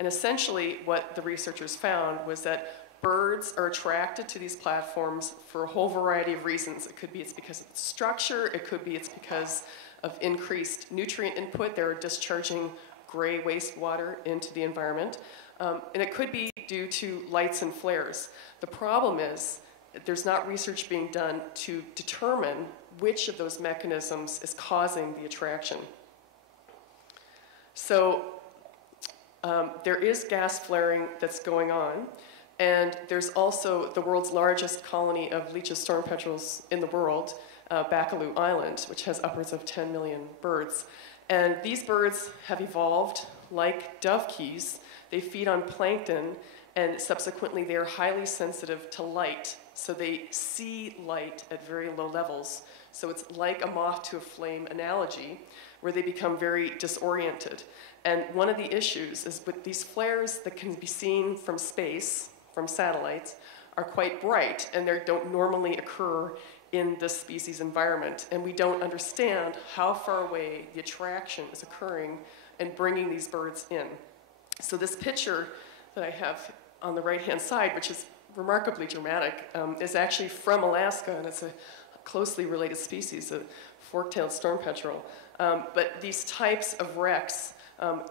And essentially what the researchers found was that birds are attracted to these platforms for a whole variety of reasons. It could be it's because of the structure, it could be it's because of increased nutrient input. They're discharging gray wastewater into the environment. And it could be due to lights and flares. The problem is there's not research being done to determine which of those mechanisms is causing the attraction. So there is gas flaring that's going on, and there's also the world's largest colony of Leach's storm petrels in the world, Bakalu Island, which has upwards of 10 million birds. And these birds have evolved like dovekies. They feed on plankton, and subsequently they are highly sensitive to light. So they see light at very low levels. So it's like a moth to a flame analogy, where they become very disoriented. And one of the issues is with these flares that can be seen from space, from satellites, are quite bright, and they don't normally occur in this species environment. And we don't understand how far away the attraction is occurring and bringing these birds in. So this picture that I have on the right-hand side, which is remarkably dramatic, is actually from Alaska, and it's a closely related species, a fork-tailed storm petrel. But these types of wrecks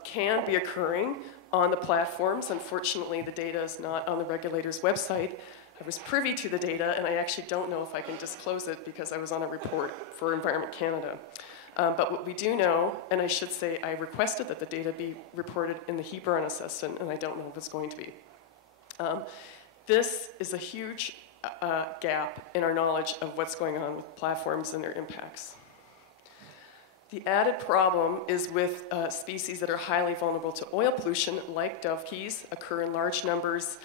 can be occurring on the platforms. Unfortunately, the data is not on the regulator's website. I was privy to the data, and I actually don't know if I can disclose it because I was on a report for Environment Canada. But what we do know, and I should say I requested that the data be reported in the Hebron assessment, and I don't know if it's going to be. This is a huge gap in our knowledge of what's going on with platforms and their impacts. The added problem is with species that are highly vulnerable to oil pollution, like dovekies, occur in large numbers,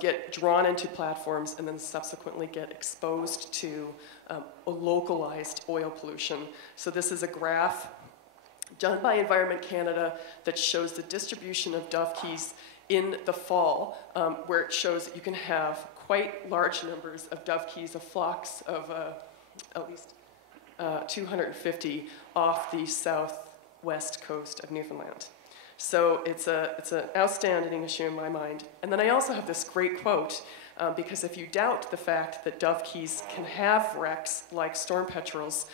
get drawn into platforms, and then subsequently get exposed to a localized oil pollution. So this is a graph done by Environment Canada that shows the distribution of dovekies in the fall, where it shows that you can have quite large numbers of dovekies, of flocks of at least 250 off the southwest coast of Newfoundland. So it's an outstanding issue in my mind. And then I also have this great quote, because if you doubt the fact that dovekies can have wrecks like storm petrels,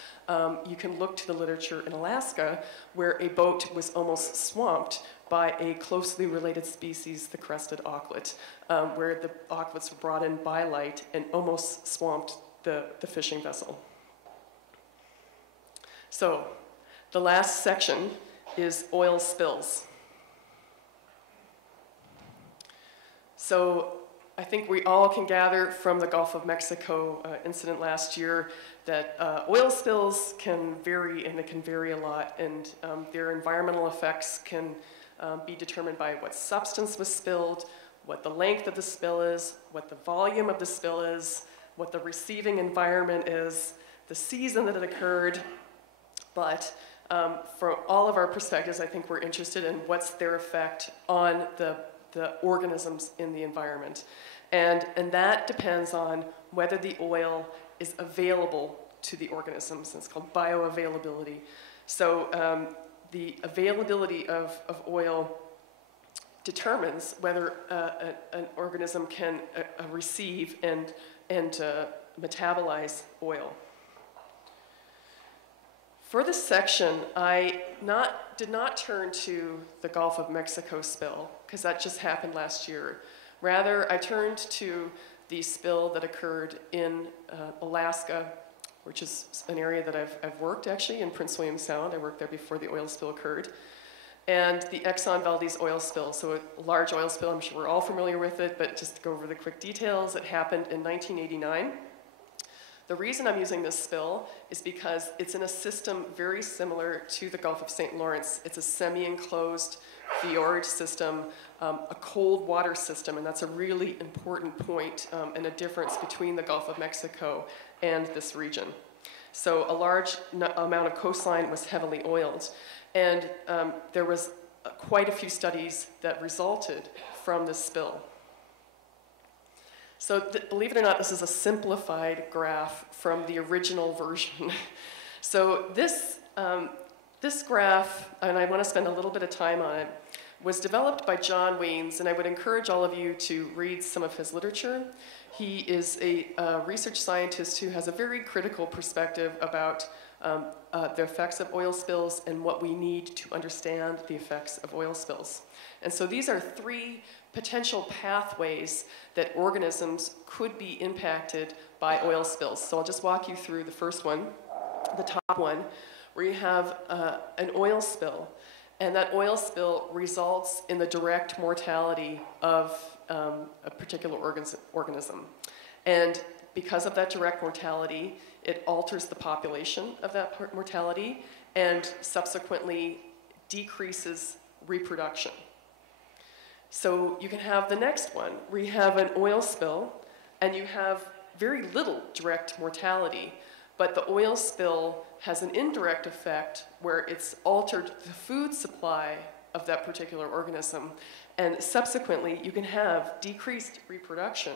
you can look to the literature in Alaska, where a boat was almost swamped by a closely related species, the crested auklet, where the auklets were brought in by light and almost swamped the fishing vessel. So the last section is oil spills. So I think we all can gather from the Gulf of Mexico incident last year that oil spills can vary, and they can vary a lot, and their environmental effects can be determined by what substance was spilled, what the length of the spill is, what the volume of the spill is, what the receiving environment is, the season that it occurred. But from all of our perspectives, I think we're interested in what's their effect on the organisms in the environment. And that depends on whether the oil is available to the organisms. It's called bioavailability. So the availability of oil determines whether an organism can receive and metabolize oil. For this section, I did not turn to the Gulf of Mexico spill, because that just happened last year. Rather, I turned to the spill that occurred in Alaska, which is an area that I've worked actually in Prince William Sound. I worked there before the oil spill occurred. And the Exxon Valdez oil spill, so a large oil spill, I'm sure we're all familiar with it, but just to go over the quick details, it happened in 1989. The reason I'm using this spill is because it's in a system very similar to the Gulf of St. Lawrence. It's a semi-enclosed fjord system, a cold water system, and that's a really important point and a difference between the Gulf of Mexico and this region. So a large amount of coastline was heavily oiled, and there was quite a few studies that resulted from this spill. So believe it or not, this is a simplified graph from the original version. So this graph, and I want to spend a little bit of time on it, was developed by John Waynes, and I would encourage all of you to read some of his literature. He is a research scientist who has a very critical perspective about the effects of oil spills and what we need to understand the effects of oil spills. And so these are three potential pathways that organisms could be impacted by oil spills. So I'll just walk you through the first one, the top one, where you have an oil spill. And that oil spill results in the direct mortality of a particular organism. And because of that direct mortality, it alters the population of that mortality and subsequently decreases reproduction. So you can have the next one, where you have an oil spill and you have very little direct mortality, but the oil spill has an indirect effect where it's altered the food supply of that particular organism, and subsequently you can have decreased reproduction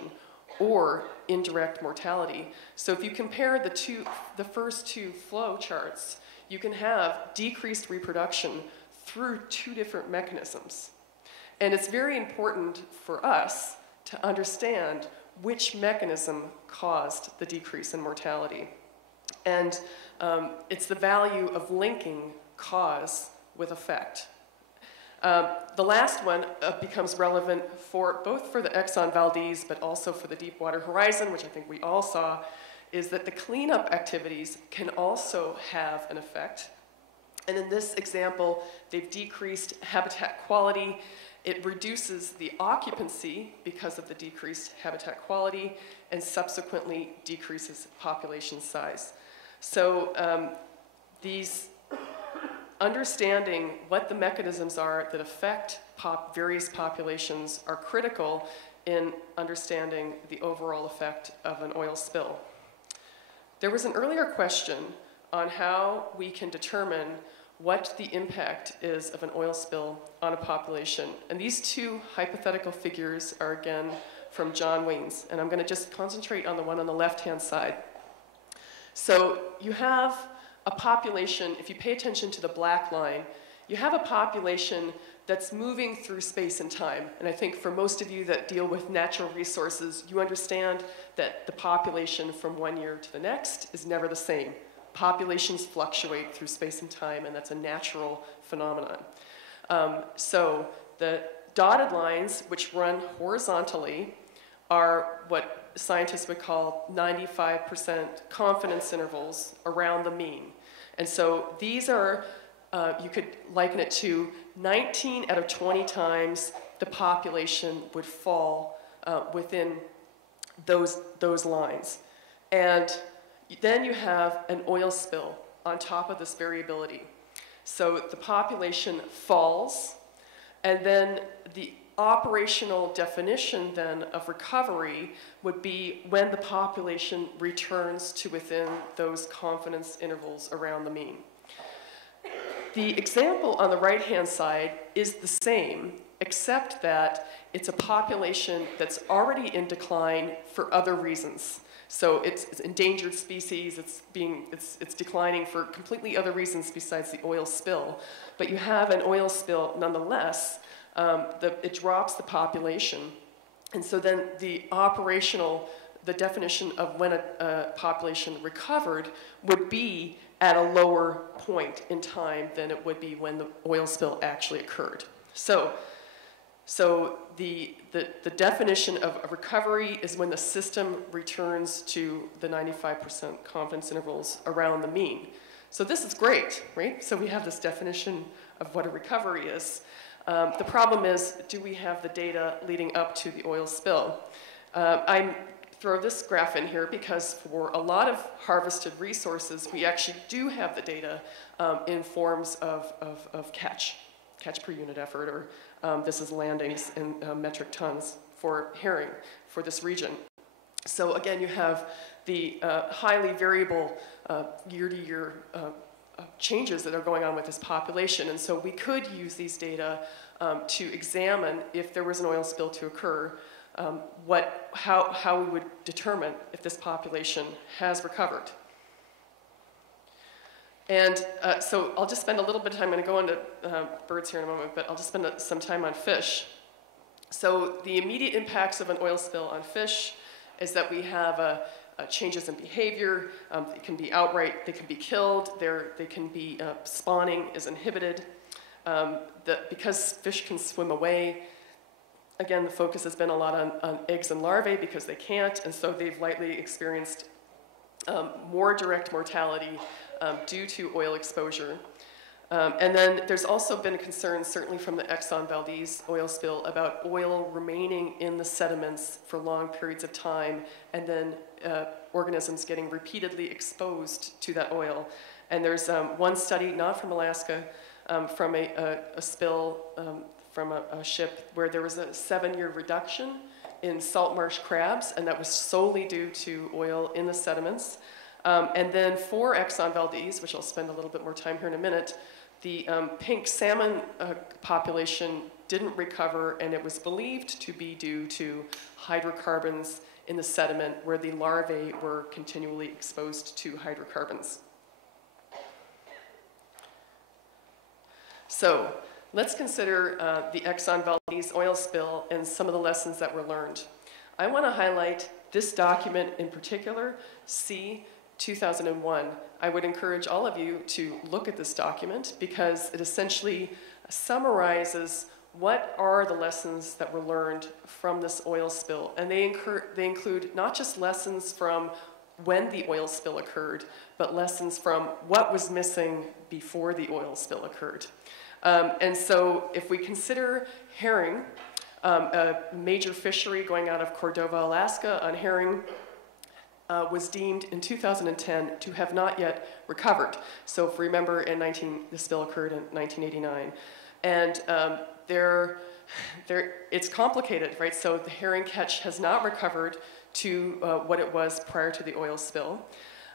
or indirect mortality. So if you compare the first two flow charts, you can have decreased reproduction through two different mechanisms. And it's very important for us to understand which mechanism caused the decrease in mortality. And it's the value of linking cause with effect. The last one becomes relevant both for the Exxon Valdez, but also for the Deepwater Horizon, which I think we all saw, is that the cleanup activities can also have an effect. And in this example, they've decreased habitat quality. It reduces the occupancy because of the decreased habitat quality, and subsequently decreases population size. So understanding what the mechanisms are that affect various populations are critical in understanding the overall effect of an oil spill. There was an earlier question on how we can determine what the impact is of an oil spill on a population. And these two hypothetical figures are again from John Waynes, and I'm going to just concentrate on the one on the left-hand side. So you have a population, if you pay attention to the black line, you have a population that's moving through space and time. And I think for most of you that deal with natural resources, you understand that the population from one year to the next is never the same. Populations fluctuate through space and time, and that's a natural phenomenon. So the dotted lines, which run horizontally, are what scientists would call 95% confidence intervals around the mean. And so these are, you could liken it to 19 out of 20 times the population would fall within those lines. And then you have an oil spill on top of this variability. So the population falls, and then the operational definition then of recovery would be when the population returns to within those confidence intervals around the mean. The example on the right-hand side is the same, except that it's a population that's already in decline for other reasons. So it's endangered species, it's declining for completely other reasons besides the oil spill. But you have an oil spill nonetheless. It drops the population. And so then the definition of when a population recovered would be at a lower point in time than it would be when the oil spill actually occurred. So the definition of a recovery is when the system returns to the 95% confidence intervals around the mean. So this is great, right? So we have this definition of what a recovery is. The problem is, do we have the data leading up to the oil spill? I throw this graph in here because for a lot of harvested resources, we actually do have the data in forms of catch per unit effort, or this is landings in metric tons for herring for this region. So again, you have the highly variable year-to-year changes that are going on with this population. And so we could use these data to examine if there was an oil spill to occur, how we would determine if this population has recovered. And so I'll just spend a little bit of time, I'm going to go into birds here in a moment, but I'll just spend some time on fish. So the immediate impacts of an oil spill on fish is that we have changes in behavior. It can be outright, they can be killed, they can be, spawning is inhibited. Because fish can swim away, again, the focus has been a lot on eggs and larvae because they can't, and so they've likely experienced more direct mortality due to oil exposure. And then there's also been a concern, certainly from the Exxon Valdez oil spill, about oil remaining in the sediments for long periods of time, and then organisms getting repeatedly exposed to that oil. And there's one study, not from Alaska, from a spill from a ship where there was a 7-year reduction in salt marsh crabs, and that was solely due to oil in the sediments. And then for Exxon Valdez, which I'll spend a little bit more time here in a minute, the pink salmon population didn't recover, and it was believed to be due to hydrocarbons in the sediment where the larvae were continually exposed to hydrocarbons. So let's consider the Exxon Valdez oil spill and some of the lessons that were learned. I want to highlight this document in particular, C 2001. I would encourage all of you to look at this document because it essentially summarizes what are the lessons that were learned from this oil spill. And they include not just lessons from when the oil spill occurred, but lessons from what was missing before the oil spill occurred. And so if we consider herring, a major fishery going out of Cordova, Alaska on herring, was deemed in 2010 to have not yet recovered. So if we remember, the spill occurred in 1989. And it's complicated, right? So the herring catch has not recovered to what it was prior to the oil spill.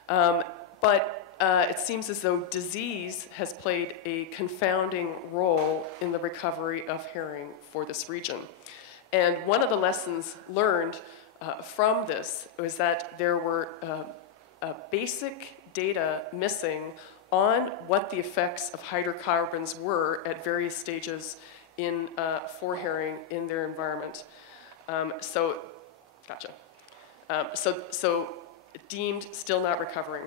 But it seems as though disease has played a confounding role in the recovery of herring for this region. And one of the lessons learned from this was that there were basic data missing on what the effects of hydrocarbons were at various stages for herring in their environment. So deemed still not recovering.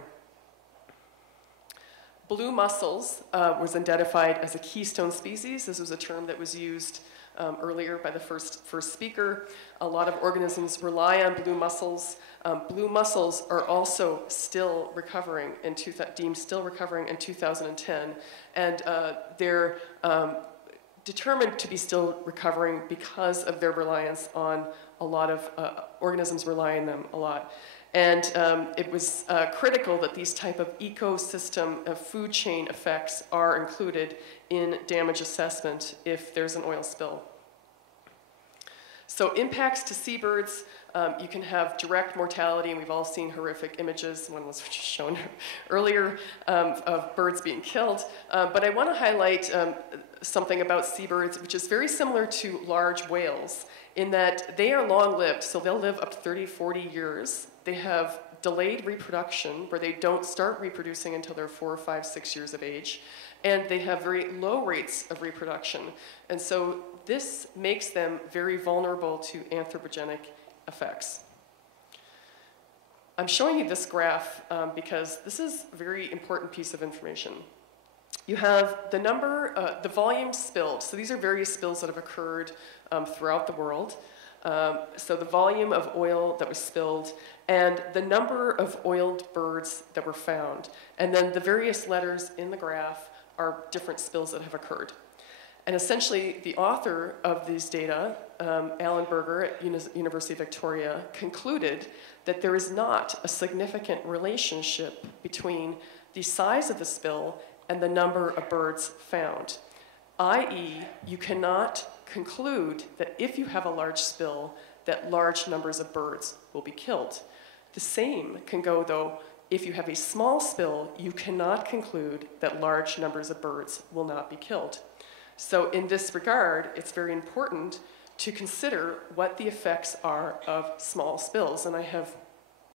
Blue mussels was identified as a keystone species. This was a term that was used earlier by the first speaker. A lot of organisms rely on blue mussels. Blue mussels are also still recovering, deemed still recovering in 2010. And they're determined to be still recovering because of their reliance on a lot of organisms rely on them a lot. And it was critical that these type of ecosystem food chain effects are included in damage assessment if there's an oil spill. So impacts to seabirds, you can have direct mortality, and we've all seen horrific images. One was shown earlier of birds being killed. But I want to highlight something about seabirds, which is very similar to large whales, in that they are long-lived, so they'll live up to 30, 40 years. They have delayed reproduction, where they don't start reproducing until they're 4, 5, 6 years of age, and they have very low rates of reproduction. And so this makes them very vulnerable to anthropogenic effects. I'm showing you this graph because this is a very important piece of information. You have the number, the volume spilled. So these are various spills that have occurred throughout the world. So the volume of oil that was spilled and the number of oiled birds that were found. And then the various letters in the graph are different spills that have occurred. And essentially, the author of these data, Alan Berger at University of Victoria, concluded that there is not a significant relationship between the size of the spill and the number of birds found. i.e., you cannot conclude that if you have a large spill, that large numbers of birds will be killed. The same can go, though, if you have a small spill, you cannot conclude that large numbers of birds will not be killed. So in this regard, it's very important to consider what the effects are of small spills. And I have